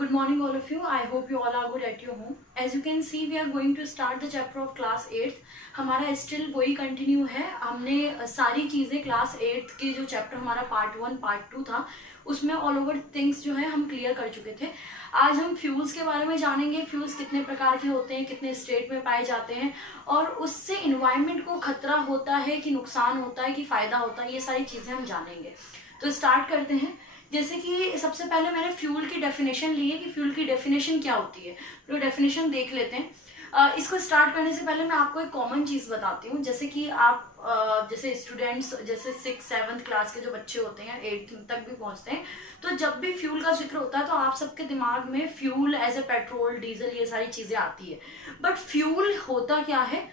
Good morning all of you. I hope you all are good at your home. As you can see, we are going to start the chapter of class 8th. हमारा still वही continue है. हमने सारी चीज़ें class 8th के जो chapter हमारा part 1 part 2 था उसमें ऑल ओवर थिंग्स जो है हम क्लियर कर चुके थे. आज हम फ्यूल्स के बारे में जानेंगे. फ्यूल्स कितने प्रकार के होते हैं, कितने स्टेट में पाए जाते हैं और उससे इन्वायरमेंट को खतरा होता है कि नुकसान होता है कि फ़ायदा होता है, ये सारी चीज़ें हम जानेंगे. तो स्टार्ट करते हैं. जैसे कि सबसे पहले मैंने फ्यूल की डेफिनेशन ली है कि फ्यूल की डेफिनेशन क्या होती है, तो डेफिनेशन देख लेते हैं. इसको स्टार्ट करने से पहले मैं आपको एक कॉमन चीज़ बताती हूँ. जैसे कि आप जैसे स्टूडेंट्स जैसे 6-7th क्लास के जो बच्चे होते हैं 8th तक भी पहुँचते हैं, तो जब भी फ्यूल का जिक्र होता है तो आप सबके दिमाग में fuel as a petrol diesel ये सारी चीज़ें आती है. बट फ्यूल होता क्या है?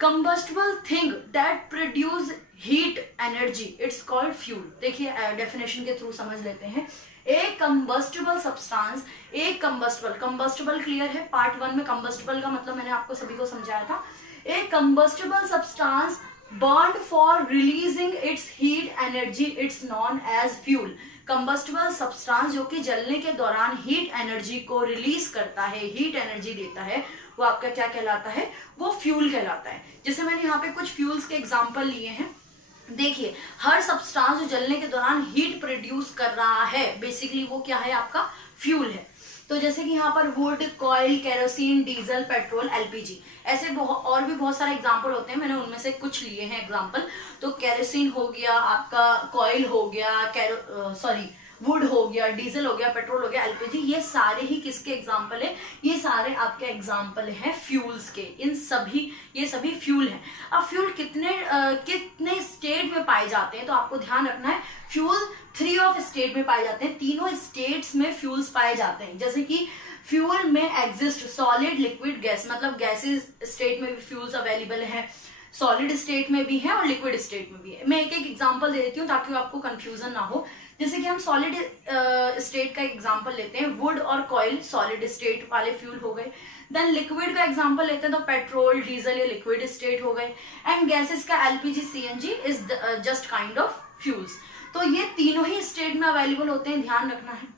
Combustible thing that produce heat energy, it's called fuel. देखिए डेफिनेशन के थ्रू समझ लेते हैं. एक कंबस्टिबल सब्सटेंस, एक कंबस्टिबल क्लियर है. पार्ट 1 में कंबस्टिबल का मतलब मैंने आपको सभी को समझाया था. एक combustible substance burn for releasing its heat energy, its known as fuel. Combustible substance जो कि जलने के दौरान हीट एनर्जी को रिलीज करता है, हीट एनर्जी देता है, वो आपका क्या कहलाता है? वो फ्यूल कहलाता है. जैसे मैंने यहाँ पे कुछ फ्यूल्स के एग्जांपल लिए हैं. देखिए हर सब्सटेंस जो जलने के दौरान हीट प्रोड्यूस कर रहा है बेसिकली वो क्या है? आपका फ्यूल है. तो जैसे कि यहाँ पर would, coil, kerosene, diesel, petrol, LPG, ऐसे और भी बहुत सारे एग्जांपल होते हैं. मैंने उनमें से कुछ लिए हैं एग्जांपल. तो केरोसिन हो गया, आपका कॉयल हो गया, वुड हो गया, डीजल हो गया, पेट्रोल हो गया, एलपीजी, ये सारे ही किसके एग्जांपल है? ये सारे आपके एग्जांपल हैं फ्यूल्स के. ये सभी फ्यूल हैं. अब फ्यूल कितने स्टेट में पाए जाते हैं तो आपको ध्यान रखना है. फ्यूल 3 ऑफ स्टेट में पाए जाते हैं. तीनों स्टेट्स में फ्यूल्स पाए जाते हैं. जैसे कि फ्यूल में एग्जिस्ट सॉलिड, लिक्विड, गैस, मतलब गैसेस स्टेट में भी फ्यूल्स अवेलेबल हैं, सॉलिड स्टेट में भी है और लिक्विड स्टेट में भी है. मैं एक एक एग्जांपल दे देती हूँ ताकि आपको कंफ्यूजन ना हो. जैसे कि हम सॉलिड स्टेट का एग्जांपल लेते हैं. वुड और कॉयल सॉलिड स्टेट वाले फ्यूल हो गए. देन लिक्विड का एग्जांपल लेते हैं तो पेट्रोल, डीजल, ये लिक्विड स्टेट हो गए. एंड गैसेस का LPG, CNG is just kind of fuels. तो ये तीनों ही स्टेट में अवेलेबल होते हैं, ध्यान रखना है.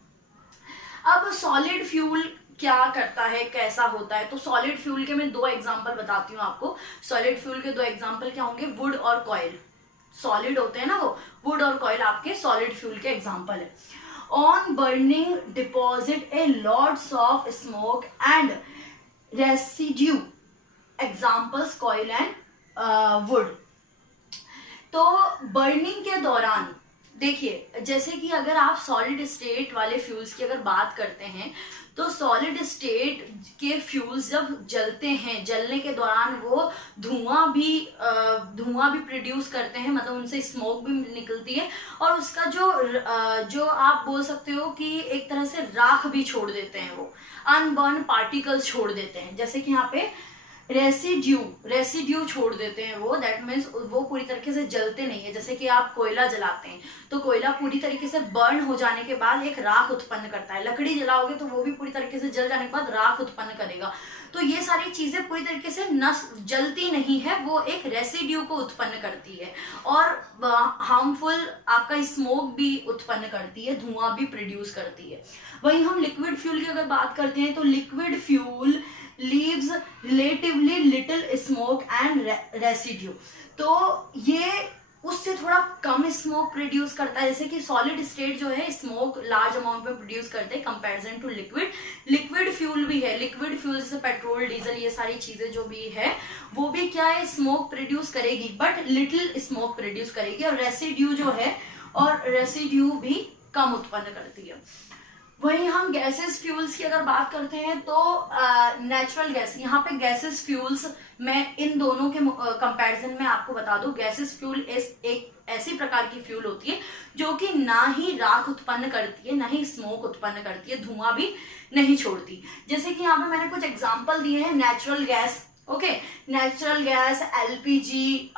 अब सॉलिड फ्यूल क्या करता है, कैसा होता है? तो सॉलिड फ्यूल के मैं 2 एग्जांपल बताती हूँ आपको. सॉलिड फ्यूल के 2 एग्जांपल क्या होंगे? वुड और कॉयल. सॉलिड होते हैं ना वो, वुड और कॉयल आपके सॉलिड फ्यूल के एग्जांपल है. On burning deposit A lots of smoke and residue, examples coil and would. तो बर्निंग के दौरान देखिए, जैसे कि अगर आप सॉलिड स्टेट वाले फ्यूल्स की अगर बात करते हैं तो सॉलिड स्टेट के फ्यूल्स जब जलते हैं, जलने के दौरान वो धुआं भी प्रोड्यूस करते हैं, मतलब उनसे स्मोक भी निकलती है और उसका जो आप बोल सकते हो कि एक तरह से राख भी छोड़ देते हैं, वो अनबर्न पार्टिकल्स छोड़ देते हैं. जैसे कि यहाँ पे रेसिड्यू छोड़ देते हैं वो. दैट मीन्स वो पूरी तरीके से जलते नहीं है. जैसे कि आप कोयला जलाते हैं तो कोयला पूरी तरीके से बर्न हो जाने के बाद एक राख उत्पन्न करता है. लकड़ी जलाओगे तो वो भी पूरी तरीके से जल जाने के बाद राख उत्पन्न करेगा. तो ये सारी चीजें पूरी तरीके से जलती नहीं है, वो एक रेसिड्यू को उत्पन्न करती है और हार्मफुल आपका स्मोक भी उत्पन्न करती है, धुआं भी प्रोड्यूस करती है. वहीं हम लिक्विड फ्यूल की अगर बात करते हैं तो liquid fuel leaves relatively little smoke and residue. तो ये उससे थोड़ा कम स्मोक प्रोड्यूस करता है. जैसे कि सॉलिड स्टेट जो है स्मोक लार्ज अमाउंट में प्रोड्यूस करते हैं comparison to liquid. Liquid fuel भी है, लिक्विड फ्यूल जैसे पेट्रोल, डीजल, ये सारी चीजें जो भी है वो भी क्या है? स्मोक प्रोड्यूस करेगी बट लिटिल स्मोक प्रोड्यूस करेगी और रेसिड्यू भी कम उत्पन्न करती है. वहीं हम गैसेस फ्यूल्स की अगर बात करते हैं तो नेचुरल गैस, यहाँ पे गैसेस फ्यूल्स मैं इन दोनों के कंपैरिजन में आपको बता दूं. गैसेस फ्यूल एक ऐसी प्रकार की फ्यूल होती है जो कि ना ही राख उत्पन्न करती है, ना ही स्मोक उत्पन्न करती है, धुआं भी नहीं छोड़ती. जैसे कि यहाँ पे मैंने कुछ एग्जांपल दिए हैं. Natural gas, okay, natural gas, LPG.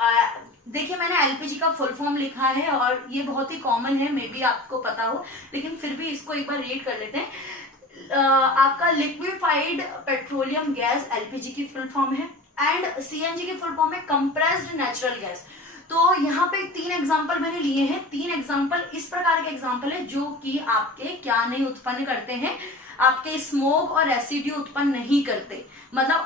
देखिए मैंने एलपीजी का फुल फॉर्म लिखा है और ये बहुत ही कॉमन है, मे बी आपको पता हो, लेकिन फिर भी इसको एक बार रीड कर लेते हैं. आपका लिक्विफाइड पेट्रोलियम गैस एलपीजी की फुल फॉर्म है एंड सीएनजी की फुल फॉर्म है कंप्रेस्ड नेचुरल गैस. तो यहाँ पे 3 एग्जाम्पल मैंने लिए हैं. 3 एग्जाम्पल इस प्रकार के एग्जाम्पल है जो कि आपके क्या नहीं उत्पन्न करते हैं, आपके स्मोक और रेसिड्यू उत्पन्न नहीं करते, मतलब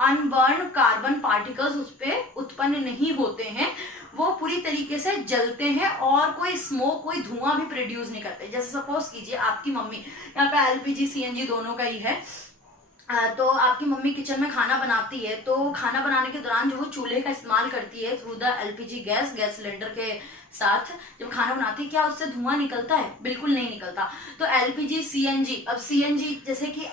अनबर्न कार्बन पार्टिकल्स उस पर उत्पन्न नहीं होते हैं, वो पूरी तरीके से जलते हैं और कोई स्मोक, कोई धुआं भी प्रोड्यूस नहीं करते। जैसे सपोज कीजिए आपकी मम्मी, यहाँ पे एलपीजी सीएनजी दोनों का ही है, तो आपकी मम्मी किचन में खाना बनाती है, तो खाना बनाने के दौरान जो वो चूल्हे का इस्तेमाल करती है through the LPG gas cylinder के साथ जब खाना बनाती है, क्या उससे धुआं निकलता है? बिल्कुल नहीं निकलता। तो एलपीजी सीएनजी, अब सीएनजी जैसे कि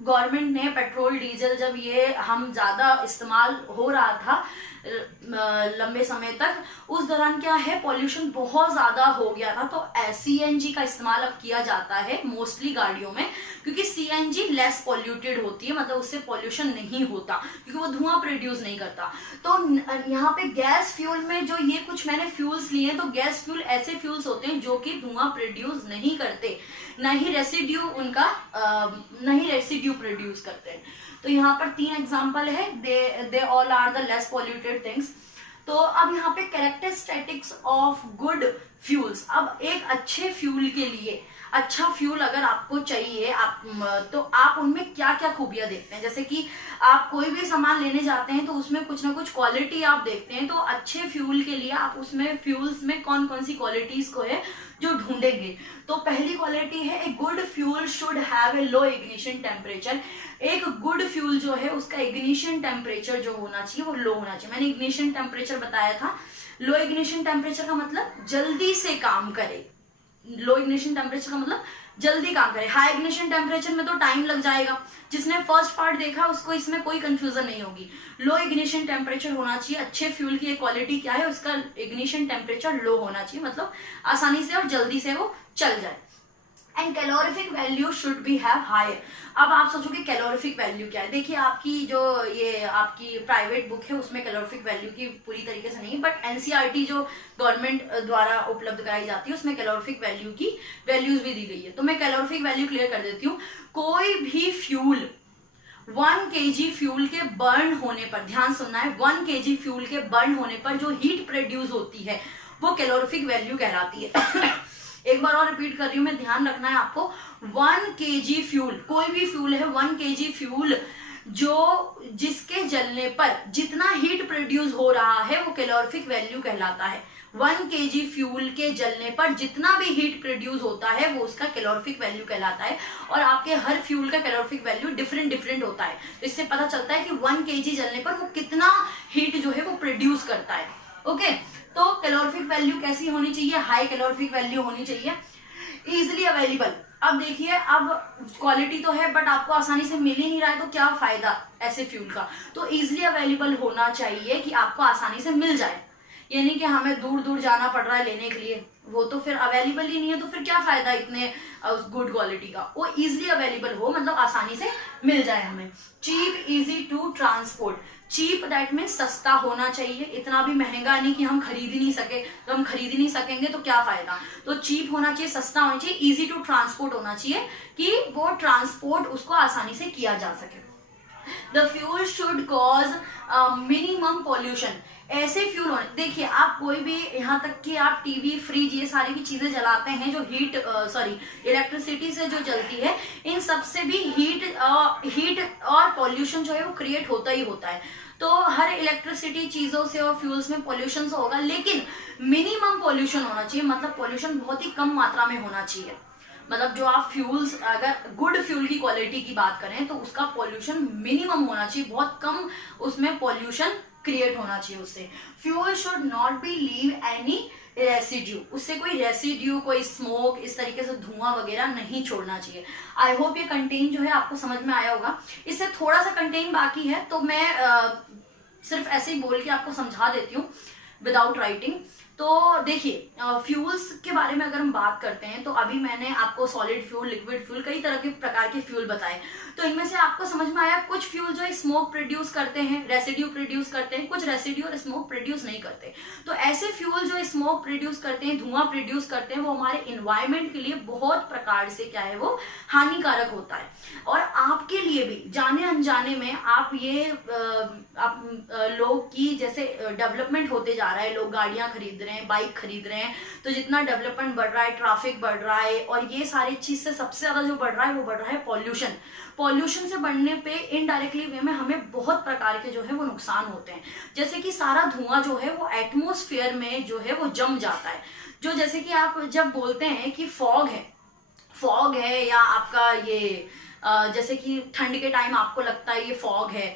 गवर्नमेंट ने पेट्रोल डीजल जब ये हम ज्यादा इस्तेमाल हो रहा था लंबे समय तक, उस दौरान क्या है, पॉल्यूशन बहुत ज्यादा हो गया था, तो सीएनजी का इस्तेमाल अब किया जाता है मोस्टली गाड़ियों में, क्योंकि सीएनजी लेस पॉल्यूटेड होती है, मतलब उससे पॉल्यूशन नहीं होता क्योंकि वो धुआं प्रोड्यूस नहीं करता। तो यहाँ पे गैस फ्यूल में जो ये कुछ मैंने फ्यूल्स लिए हैं, तो गैस फ्यूल ऐसे फ्यूल्स होते हैं जो कि धुआं प्रोड्यूस नहीं करते, न ही रेसिड्यू प्रोड्यूस करते हैं। तो यहाँ पर 3 एग्जाम्पल है, they all are the less polluted things. तो अब यहाँ पे कैरेक्टरिस्टिक्स ऑफ गुड फ्यूल्स। अब एक अच्छे फ्यूल के लिए, अच्छा फ्यूल अगर आपको चाहिए तो आप उनमें क्या क्या खूबियां देखते हैं। जैसे कि आप कोई भी सामान लेने जाते हैं तो उसमें कुछ ना कुछ क्वालिटी आप देखते हैं, तो अच्छे फ्यूल के लिए आप उसमें फ्यूल्स में कौन कौन सी क्वालिटीज को है जो ढूंढेंगे। तो पहली क्वालिटी है, a good fuel should have a low ignition temperature. एक गुड फ्यूल जो है उसका इग्निशन टेम्परेचर जो होना चाहिए वो लो होना चाहिए। मैंने इग्निशन टेम्परेचर बताया था, लो इग्निशन टेम्परेचर का मतलब जल्दी से काम करे, लो इग्निशन टेम्परेचर का मतलब जल्दी काम करे। हाई इग्निशन टेम्परेचर में तो टाइम लग जाएगा, जिसने फर्स्ट पार्ट देखा उसको इसमें कोई कंफ्यूजन नहीं होगी। लो इग्निशन टेम्परेचर होना चाहिए। अच्छे फ्यूल की एक क्वालिटी क्या है, उसका इग्निशन टेम्परेचर लो होना चाहिए, मतलब आसानी से और जल्दी से वो चल जाए। And calorific value should be have higher. अब आप सोचोगे कैलोरिफिक वैल्यू क्या है। देखिए आपकी जो ये आपकी प्राइवेट बुक है उसमें कैलोरिफिक वैल्यू की पूरी तरीके से नहीं, बट एनसीईआरटी जो गवर्नमेंट द्वारा उपलब्ध कराई जाती है उसमें कैलोरिफिक वैल्यू की वैल्यूज भी दी गई है। तो मैं कैलोरिफिक वैल्यू क्लियर कर देती हूँ। कोई भी फ्यूल 1 kg फ्यूल के बर्न होने पर, ध्यान सुनना है, 1 kg फ्यूल के बर्न होने पर जो हीट प्रोड्यूस होती है वो कैलोरिफिक वैल्यू कहलाती है। एक बार और रिपीट कर रही हूं मैं, ध्यान रखना है आपको। 1 kg फ्यूल, कोई भी फ्यूल है 1 kg फ्यूल जो जिसके जलने पर जितना हीट प्रोड्यूस हो रहा है वो कैलोरिफिक वैल्यू कहलाता है। 1 kg फ्यूल के जलने पर जितना भी हीट प्रोड्यूस होता है वो उसका कैलोरिफिक वैल्यू कहलाता है। और आपके हर फ्यूल का कैलोरिफिक वैल्यू डिफरेंट होता है, तो इससे पता चलता है कि 1 kg जलने पर वो कितना हीट जो है वो प्रोड्यूस करता है। ओके, तो कैलोरिफिक वैल्यू कैसी होनी चाहिए, हाई कैलोरिफिक वैल्यू होनी चाहिए। इजिली अवेलेबल, अब देखिए अब क्वालिटी तो है बट आपको आसानी से मिल ही नहीं रहा है, तो क्या फायदा ऐसे फ्यूल का। तो इजिली अवेलेबल होना चाहिए कि आपको आसानी से मिल जाए, ये नहीं कि हमें दूर दूर जाना पड़ रहा है लेने के लिए, वो तो फिर अवेलेबल ही नहीं है, तो फिर क्या फायदा इतने गुड क्वालिटी का। वो इजिली अवेलेबल हो, मतलब आसानी से मिल जाए हमें। Cheap easy to transport, cheap that mean सस्ता होना चाहिए, इतना भी महंगा नहीं कि हम खरीद ही नहीं सके, तो हम खरीद ही नहीं सकेंगे तो क्या फायदा। तो चीप होना चाहिए, सस्ता होना चाहिए, इजी टू ट्रांसपोर्ट होना चाहिए कि वो ट्रांसपोर्ट उसको आसानी से किया जा सके। The fuel should cause minimum pollution, ऐसे फ्यूल होने, देखिए आप कोई भी, यहाँ तक कि आप टीवी फ्रिज ये सारी भी चीजें जलाते हैं जो इलेक्ट्रिसिटी से जो जलती है, इन सबसे भी हीट और पॉल्यूशन जो है वो क्रिएट होता ही होता है। तो हर इलेक्ट्रिसिटी चीजों से और फ्यूल्स में पॉल्यूशन होगा, लेकिन मिनिमम पॉल्यूशन होना चाहिए, मतलब पॉल्यूशन बहुत ही कम मात्रा में होना चाहिए। मतलब जो आप फ्यूल्स, अगर गुड फ्यूल की क्वालिटी की बात करें तो उसका पॉल्यूशन मिनिमम होना चाहिए, बहुत कम उसमें पॉल्यूशन क्रिएट होना चाहिए उससे। Fuel should not be leave any residue, उससे कोई रेसिड्यू, कोई स्मोक, इस तरीके से धुआं वगैरह नहीं छोड़ना चाहिए। आई होप ये कंटेन जो है आपको समझ में आया होगा। इससे थोड़ा सा कंटेन बाकी है तो मैं सिर्फ ऐसे ही बोल के आपको समझा देती हूँ विदाउट राइटिंग। तो देखिए फ्यूल्स के बारे में अगर हम बात करते हैं तो अभी मैंने आपको सॉलिड फ्यूल, लिक्विड फ्यूल, कई तरह के प्रकार के फ्यूल बताए। तो इनमें से आपको समझ में आया कुछ फ्यूल जो है स्मोक प्रोड्यूस करते हैं, रेसिड्यू प्रोड्यूस करते हैं, कुछ रेसिड्यू और स्मोक प्रोड्यूस नहीं करते। तो ऐसे फ्यूल जो स्मोक प्रोड्यूस करते हैं, धुआं प्रोड्यूस करते हैं, वो हमारे इन्वायरमेंट के लिए बहुत प्रकार से क्या है वो हानिकारक होता है। और आपके लिए भी जाने अनजाने में आप ये लोग की जैसे डेवलपमेंट होते जा रहा है, लोग गाड़ियां खरीद रहे हैं, बाइक खरीद रहे हैं, तो जितना डेवलपमेंट बढ़ रहा है, ट्रैफिक बढ़ रहा है, और ये सारी चीज से सबसे ज्यादा जो बढ़ रहा है वो बढ़ रहा है पॉल्यूशन। पॉल्यूशन से बढ़ने पे इनडायरेक्टली वे में हमें बहुत प्रकार के जो है वो नुकसान होते हैं। जैसे कि सारा धुआं जो है वो एटमोस्फेयर में जो है वो जम जाता है। जो जैसे कि आप जब बोलते हैं कि फॉग है या आपका ये जैसे कि ठंड के टाइम आपको लगता है ये फॉग है,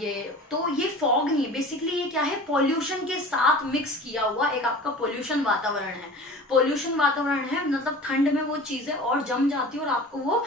ये फॉग नहीं, बेसिकली ये क्या है, पॉल्यूशन के साथ मिक्स किया हुआ एक आपका पॉल्यूशन वातावरण है। पॉल्यूशन वातावरण है मतलब ठंड में वो चीजें और जम जाती है और आपको वो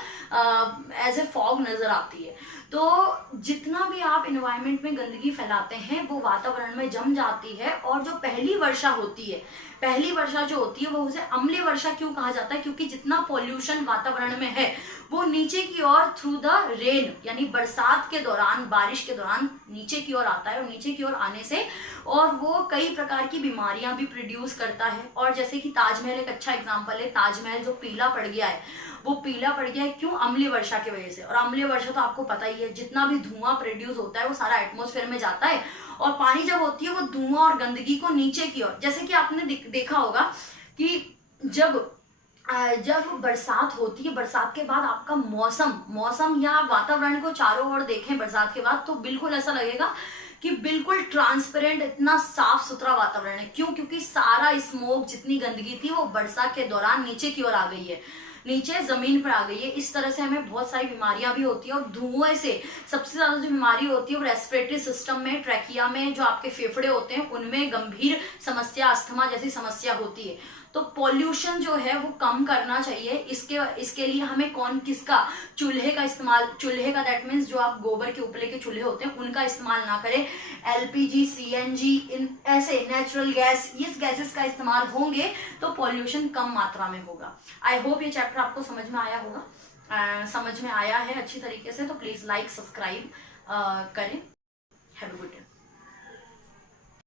एज ए फॉग नजर आती है। तो जितना भी आप इन्वायरमेंट में गंदगी फैलाते हैं वो वातावरण में जम जाती है। और जो पहली वर्षा होती है, पहली वर्षा जो होती है वो उसे अम्लीय वर्षा क्यों कहा जाता है, क्योंकि जितना पॉल्यूशन वातावरण में है वो नीचे की ओर थ्रू द रेन यानी बरसात के दौरान, बारिश के दौरान नीचे की ओर आता है, और नीचे की ओर आने से और वो कई प्रकार की बीमारियां भी प्रोड्यूस करता है। और जैसे कि ताजमहल एक अच्छा एग्जांपल है, ताजमहल जो पीला पड़ गया है वो पीला पड़ गया है क्यों, अम्लीय वर्षा की वजह से। और अम्लीय वर्षा तो आपको पता ही है, जितना भी धुआं प्रोड्यूस होता है वो सारा एटमॉस्फेयर में जाता है, और पानी जब होती है वो धुआं और गंदगी को नीचे की ओर, जैसे कि आपने देखा होगा कि जब बरसात होती है, बरसात के बाद आपका मौसम या वातावरण को चारों ओर देखें बरसात के बाद, तो बिल्कुल ऐसा लगेगा कि बिल्कुल ट्रांसपेरेंट, इतना साफ सुथरा वातावरण है। क्यों? क्योंकि सारा स्मोक, जितनी गंदगी थी वो बरसात के दौरान नीचे की ओर आ गई है, नीचे जमीन पर आ गई है। इस तरह से हमें बहुत सारी बीमारियां भी होती है। और धुएं से सबसे ज्यादा जो बीमारी होती है वो रेस्पिरेटरी सिस्टम में, ट्रैकिया में, जो आपके फेफड़े होते हैं उनमें गंभीर समस्या, अस्थमा जैसी समस्या होती है। तो पॉल्यूशन जो है वो कम करना चाहिए। इसके लिए हमें चूल्हे का दैट मीन्स जो आप गोबर के उपले के चूल्हे होते हैं उनका इस्तेमाल ना करें। एलपीजी, सीएनजी, इन ऐसे नेचुरल गैस, इस गैसेस का इस्तेमाल होंगे तो पॉल्यूशन कम मात्रा में होगा। आई होप ये चैप्टर आपको समझ में आया होगा। समझ में आया है अच्छी तरीके से तो प्लीज लाइक, सब्सक्राइब करें। Have a good day.